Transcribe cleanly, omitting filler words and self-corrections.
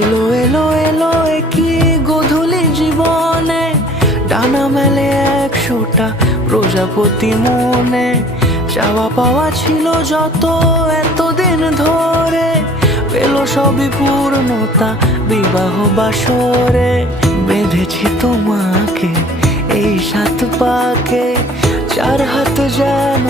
এলো এলো এলো একই গোধূলি জীবনে, ডানা মেলে 100টা প্রজাপতি মনে। চাওয়া পাওয়া ছিল যত এতদিন ধরে, পেল সবই পূর্ণতা বিবাহ বাসরে। বেঁধেছি তোমাকে এই 7 পাকে, 4 হাত যেন